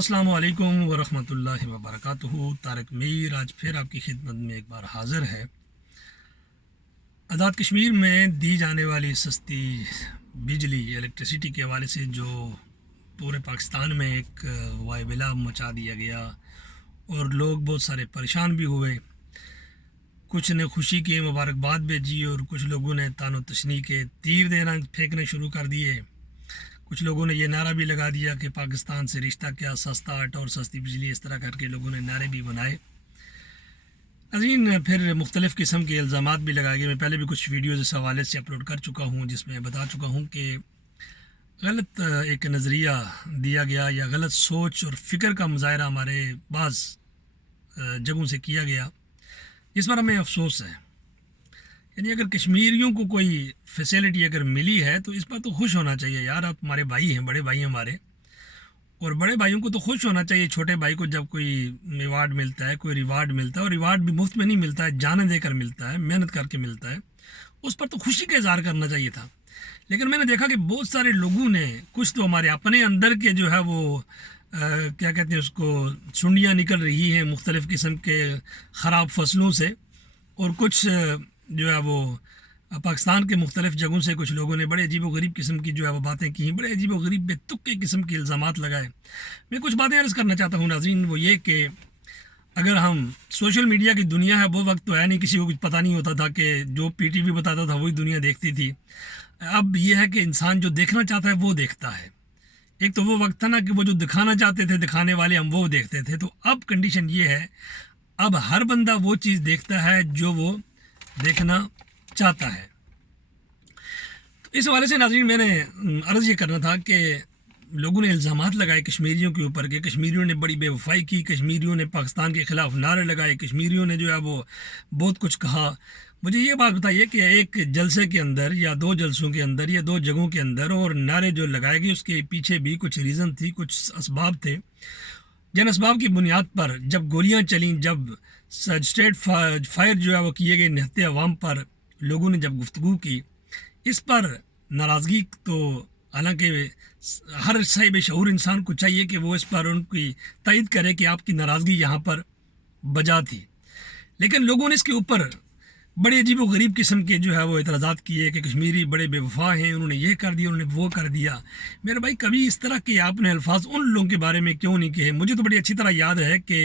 अस्सलाम वालेकुम वरहमतुल्लाहि वबरकातुहू। तारक मीर आज फिर आपकी खिदमत में एक बार हाज़िर है। आज़ाद कश्मीर में दी जाने वाली सस्ती बिजली इलेक्ट्रिसिटी के हवाले से जो पूरे पाकिस्तान में एक वायबिला मचा दिया गया और लोग बहुत सारे परेशान भी हुए। कुछ ने खुशी की मुबारकबाद भेजी और कुछ लोगों ने तानो तशनी के तीर देना फेंकने शुरू कर दिए। कुछ लोगों ने ये नारा भी लगा दिया कि पाकिस्तान से रिश्ता क्या, सस्ता आटा और सस्ती बिजली, इस तरह करके लोगों ने नारे भी बनाए। अजीन फिर मुख्तलिफ़ किस्म के इल्ज़ामात भी लगाए गए। मैं पहले भी कुछ वीडियोज़ इस हवाले से अपलोड कर चुका हूँ जिसमें बता चुका हूँ कि गलत एक नज़रिया दिया गया या गलत सोच और फ़िक्र का मुज़ाहरा हमारे बाज़ जगहों से किया गया, इस पर हमें अफसोस है। यानी अगर कश्मीरियों को कोई फैसिलिटी अगर मिली है तो इस पर तो खुश होना चाहिए यार। आप हमारे भाई हैं, बड़े भाई हमारे, और बड़े भाइयों को तो खुश होना चाहिए। छोटे भाई को जब कोई रिवार्ड मिलता है, कोई रिवार्ड मिलता है, और रिवार्ड भी मुफ्त में नहीं मिलता है, जान देकर मिलता है, मेहनत करके मिलता है, उस पर तो खुशी का इज़हार करना चाहिए था। लेकिन मैंने देखा कि बहुत सारे लोगों ने, कुछ तो हमारे अपने अंदर के जो है वो क्या कहते हैं उसको, सुंडियाँ निकल रही हैं मुख्तलिफ़ किस्म के ख़राब फसलों से, और कुछ जो है वो पाकिस्तान के मुख्तलिफ़ जगहों से कुछ लोगों ने बड़े अजीब व गरीब किस्म की जो है वो बातें की, बड़े अजीब व गरीब बेतुके किस्म के इल्ज़ामात लगाए। मैं कुछ बातें अर्ज़ करना चाहता हूँ नाज़रीन, वो ये कि अगर हम सोशल मीडिया की दुनिया है, वो वक्त तो है नहीं, किसी को कुछ पता नहीं होता था कि जो पीटीवी बताता था वही दुनिया देखती थी। अब यह है कि इंसान जो देखना चाहता है वो देखता है। एक तो वो वक्त था ना कि वो जो दिखाना चाहते थे दिखाने वाले हम वो देखते थे, तो अब कंडीशन ये है, अब हर बंदा वो चीज़ देखता है जो वो देखना चाहता है। तो इस हवाले से नाज़रीन मैंने अर्ज़ ये करना था कि लोगों ने इल्ज़ामात लगाए कश्मीरियों के ऊपर कि कश्मीरियों ने बड़ी बेवफाई की, कश्मीरियों ने पाकिस्तान के ख़िलाफ़ नारे लगाए, कश्मीरियों ने जो है वो बहुत कुछ कहा। मुझे ये बात बताइए कि एक जलसे के अंदर या दो जलसों के अंदर या दो जगहों के अंदर और नारे जो लगाए गए उसके पीछे भी कुछ रीज़न थी, कुछ असबाब थे। जिन असबाब की बुनियाद पर जब गोलियां चलीं, जब स्ट्रेट फायर जो है वो किए गए निहत्ते अवाम पर, लोगों ने जब गुफ्तगू की, इस पर नाराज़गी तो हालांकि हर साहिब शऊर इंसान को चाहिए कि वो इस पर उनकी तायद करे कि आपकी नाराज़गी यहाँ पर बजा थी। लेकिन लोगों ने इसके ऊपर बड़े अजीब व गरीब किस्म के जो है वो एतराज़ात किए कि कश्मीरी बड़े बेवफा हैं, उन्होंने ये कर दिया, उन्होंने वो कर दिया। मेरे भाई, कभी इस तरह के आपने अल्फाज उन लोगों के बारे में क्यों नहीं कहे? मुझे तो बड़ी अच्छी तरह याद है कि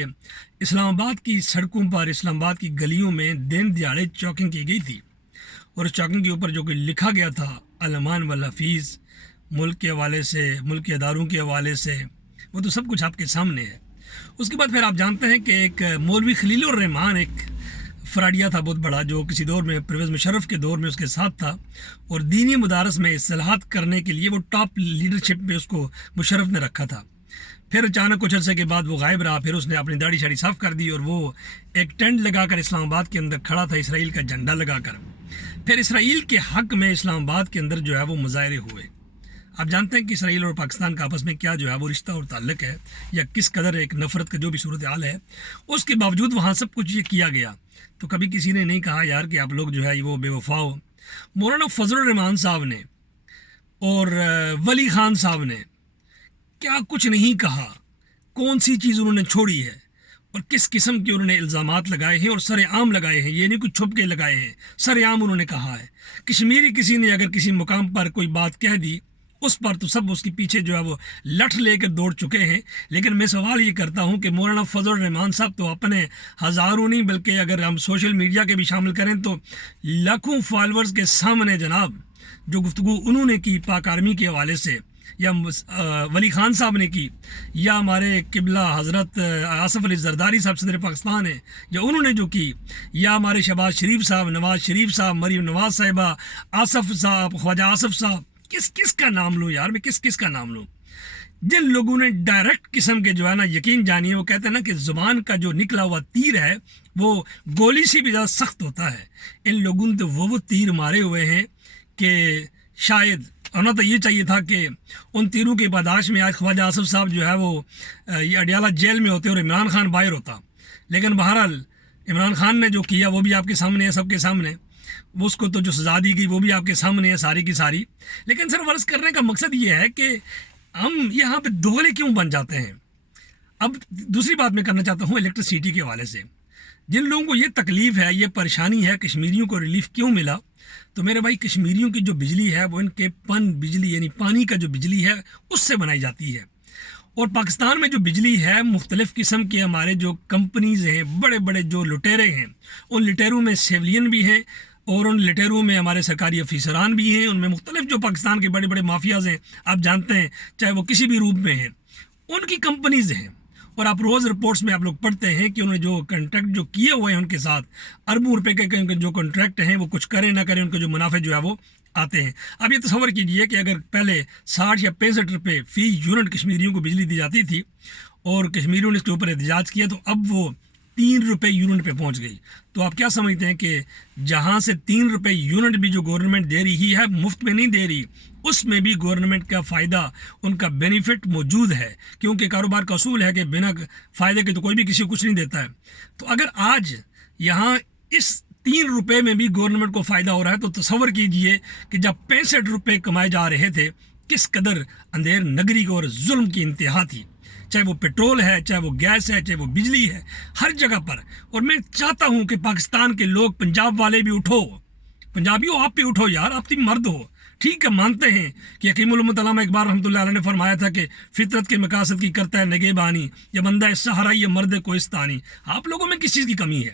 इस्लामाबाद की सड़कों पर, इस्लामाबाद की गलियों में दिन दिहाड़े चौकिंग की गई थी, और उस चौकिंग के ऊपर जो कि लिखा गया था अल-अमान वल हफीज़, मुल्क के हवाले से, मुल्क के अदारों के हवाले से, वो तो सब कुछ आपके सामने है। उसके बाद फिर आप जानते हैं कि एक मौलवी खलीलुर रहमान, एक फ्राडिया था बहुत बड़ा, जो किसी दौर में परवेज़ मुशर्रफ के दौर में उसके साथ था, और दीनी मुदारस में इस्लाहात करने के लिए वो टॉप लीडरशिप में उसको मुशर्रफ ने रखा था। फिर अचानक कुछ अर्से के बाद वो गायब रहा, फिर उसने अपनी दाढ़ी शाड़ी साफ़ कर दी और वो एक टेंट लगाकर इस्लामाबाद के अंदर खड़ा था, इसराइल का झंडा लगाकर। फिर इसराइल के हक़ में इस्लामाबाद के अंदर जो है वो मुजाहरे हुए। आप जानते हैं कि इसराइल और पाकिस्तान का आपस में क्या जो है वो रिश्ता और ताल्लुक़ है, या किस कदर एक नफ़रत का जो भी सूरत हाल है। उसके बावजूद वहाँ सब कुछ ये किया गया, तो कभी किसी ने नहीं कहा यार कि आप लोग जो है वो बेवफा हो। मौलाना फजलुर रहमान साहब ने और वली खान साहब ने क्या कुछ नहीं कहा, कौन सी चीज़ उन्होंने छोड़ी है, और किस किस्म के उन्होंने इल्ज़ामात लगाए हैं और सरेआम लगाए हैं। ये नहीं कुछ छुप के लगाए हैं, सरेआम उन्होंने कहा है। कश्मीरी किसी ने अगर किसी मुकाम पर कोई बात कह दी, उस पर तो सब उसके पीछे जो है वो लठ लेकर दौड़ चुके हैं। लेकिन मैं सवाल ये करता हूँ कि मौलाना फजलुर रहमान साहब तो अपने हज़ारों नहीं, बल्कि अगर हम सोशल मीडिया के भी शामिल करें तो लाखों फॉलोअर्स के सामने जनाब जो गुफ्तगू उन्होंने की पाक आर्मी के हवाले से, या वली खान साहब ने की, या हमारे किबला हज़रत आसफ़ अली ज़रदारी साहब सदर पाकिस्तान है, या उन्होंने जो की, या हमारे शहबाज शरीफ साहब, नवाज़ शरीफ साहब, मरीम नवाज़ साहिबा, आसफ़ साहब, ख्वाजा आसफ़ साहब, किस किस का नाम लूँ यार मैं, किस किस का नाम लूँ? जिन लोगों ने डायरेक्ट किस्म के जो है ना, यकीन जानिए, वो कहते हैं ना कि ज़ुबान का जो निकला हुआ तीर है वो गोली से भी ज़्यादा सख्त होता है। इन लोगों ने तो वो तीर मारे हुए हैं कि शायद होना तो ये चाहिए था कि उन तीरों की बर्दाश्त में आज ख्वाजा आसफ़ साहब जो है वो ये अडियाला जेल में होते और इमरान खान बाहर होता। लेकिन बहरहाल इमरान खान ने जो किया वो भी आपके सामने है, सबके सामने। वो उसको तो जो सज़ा दी गई वो भी आपके सामने है सारी की सारी। लेकिन सर वर्ष करने का मकसद ये है कि हम यहाँ पे दोगले क्यों बन जाते हैं। اب دوسری بات میں کرنا چاہتا ہوں الیکٹریسٹی کے حوالے سے. جن لوگوں کو یہ تکلیف ہے، یہ پریشانی ہے کشمیریوں کو ریلیف کیوں ملا، تو میرے بھائی کشمیریوں کی جو بجلی ہے وہ ان کے پن بجلی یعنی پانی کا جو بجلی ہے اس سے بنائی جاتی ہے. اور پاکستان میں جو بجلی ہے مختلف قسم کے ہمارے جو کمپنیز ہیں، بڑے بڑے جو لٹیرے ہیں، ان لٹیروں میں سیولین بھی ہیں اور ان لٹیروں میں ہمارے سرکاری افیسران بھی ہیں، ان میں مختلف جو پاکستان کے بڑے بڑے مافیاز ہیں آپ جانتے ہیں، چاہے وہ کسی بھی روپ میں ہیں، ان کی کمپنیز ہیں. اور آپ روز رپورٹس میں آپ لوگ پڑھتے ہیں کہ انہوں نے جو کنٹریکٹ جو کیے ہوئے ہیں ان کے ساتھ اربوں روپے کے جو کنٹریکٹ ہیں، وہ کچھ کریں نہ کریں ان کے جو منافع جو ہے وہ آتے ہیں. اب یہ تصور کیجئے کہ اگر پہلے 60 یا 65 روپے فی یونٹ کشمیریوں کو بجلی دی جاتی تھی اور کشمیریوں نے اس کے اوپر احتجاج کیا تو اب وہ 3 روپے یونٹ پہ پہنچ گئی. تو آپ کیا سمجھتے ہیں کہ جہاں سے 3 روپے یونٹ بھی جو گورنمنٹ دے رہی ہے، مفت میں نہیں دے رہی، اس میں بھی گورنمنٹ کا فائدہ، ان کا بینیفٹ موجود ہے، کیونکہ کاروبار کا اصول ہے کہ بنا فائدے کے تو کوئی بھی کسی کو کچھ نہیں دیتا ہے. تو اگر آج یہاں اس 3 روپے میں بھی گورنمنٹ کو فائدہ ہو رہا ہے تو تصور کیجئے کہ جب 65 روپے کمائے جا رہے تھے کس قدر اندھیر نگری کو اور ظلم کی انتہا تھی، چاہے وہ پیٹرول ہے، چاہے وہ گیس ہے، چاہے وہ بجلی ہے، ہر جگہ پر. اور میں چاہتا ہوں کہ پاکستان کے لوگ، پنجاب والے بھی اٹھو، پنجابیوں آپ بھی اٹھو یار، آپ بھی مرد ہو. ٹھیک ہے، مانتے ہیں کہ حکیم الامت علامہ اقبال رحمۃ اللہ علیہ نے فرمایا تھا کہ فطرت کے مقاصد کی کرتا ہے نگہبانی، یہ بندہ سہارا یہ مرد کوہستانی. آپ لوگوں میں کس چیز کی کمی ہے؟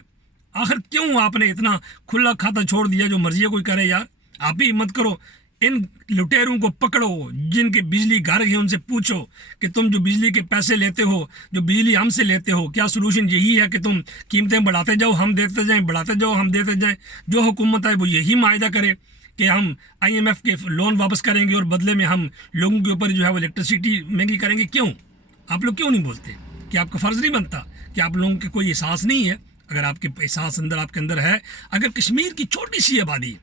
آخر کیوں آپ نے اتنا کھلا کھاتا چھوڑ دیا، جو مرضی ہے کوئی کرے یار. آپ بھی ہمت کرو، ان لٹیروں کو پکڑو جن کے بجلی گھر ہیں، ان سے پوچھو کہ تم جو بجلی کے پیسے لیتے ہو، جو بجلی ہم سے لیتے ہو، کیا سلوشن یہی ہے کہ تم قیمتیں بڑھاتے جاؤ ہم دیتے جائیں، بڑھاتے جاؤ ہم دیتے جائیں؟ جو حکومت ہے وہ یہی معاہدہ کرے کہ ہم IMF کے لون واپس کریں گے اور بدلے میں ہم لوگوں کے اوپر جو ہے وہ الیکٹریسٹی مہنگی کریں گے. کیوں آپ لوگ کیوں نہیں بولتے؟ کہ آپ کا فرض نہیں بنتا؟ کہ آپ لوگوں کے کوئی احساس نہیں ہے؟ اگر آپ کے احساس آپ کے اندر ہے، اگر کشمیر کی چھوٹی سی آبادی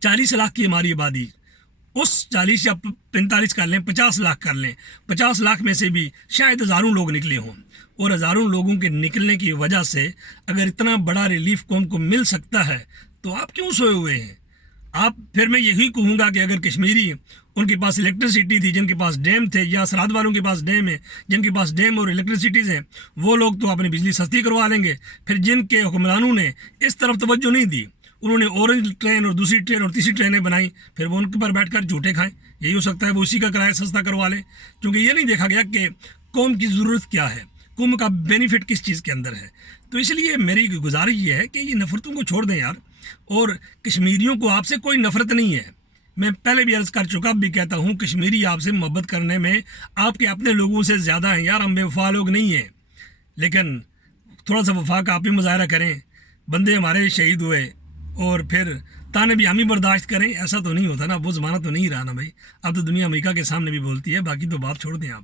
40 لاکھ کی ہماری آبادی، اس 40 یا 45 کر لیں، 50 لاکھ کر لیں، 50 لاکھ میں سے بھی شاید ہزاروں لوگ نکلے ہوں، اور ہزاروں لوگوں کے نکلنے کی وجہ سے اگر اتنا بڑا ریلیف قوم کو مل سکتا ہے تو آپ کیوں سوئے ہوئے ہیں؟ آپ پھر میں یہی کہوں گا کہ اگر کشمیری ان کے پاس الیکٹریسٹی تھی، جن کے پاس ڈیم تھے، یا سرحد والوں کے پاس ڈیم ہے، جن کے پاس ڈیم اور الیکٹریسٹیز ہیں، وہ لوگ تو اپنی بجلی سستی کروا لیں گے. پھر جن کے حکمرانوں نے اس طرف توجہ نہیں دی، انہوں نے اورنج ٹرین اور دوسری ٹرین اور تیسری ٹرینیں بنائیں، پھر وہ ان کے پر بیٹھ کر جھوٹے کھائیں. یہی ہو سکتا ہے وہ اسی کا کرایہ سستا کروا لیں، کیونکہ یہ نہیں دیکھا گیا کہ قوم کی ضرورت کیا ہے، قوم کا بینیفٹ کس چیز کے اندر ہے. تو اس لیے میری گزارش یہ ہے کہ یہ نفرتوں کو چھوڑ دیں یار. اور کشمیریوں کو آپ سے کوئی نفرت نہیں ہے، میں پہلے بھی عرض کر چکا، اب بھی کہتا ہوں، کشمیری آپ سے محبت کرنے میں آپ کے اپنے لوگوں سے زیادہ ہیں یار. ہم بے وفا لوگ نہیں ہیں، لیکن تھوڑا سا وفا کا آپ بھی مظاہرہ کریں. بندے ہمارے شہید ہوئے اور پھر تانے بھی ہم ہی برداشت کریں، ایسا تو نہیں ہوتا نا. وہ زمانہ تو نہیں رہا نا بھائی. اب تو دنیا امریکہ کے سامنے بھی بولتی ہے، باقی تو بات چھوڑ دیں آپ.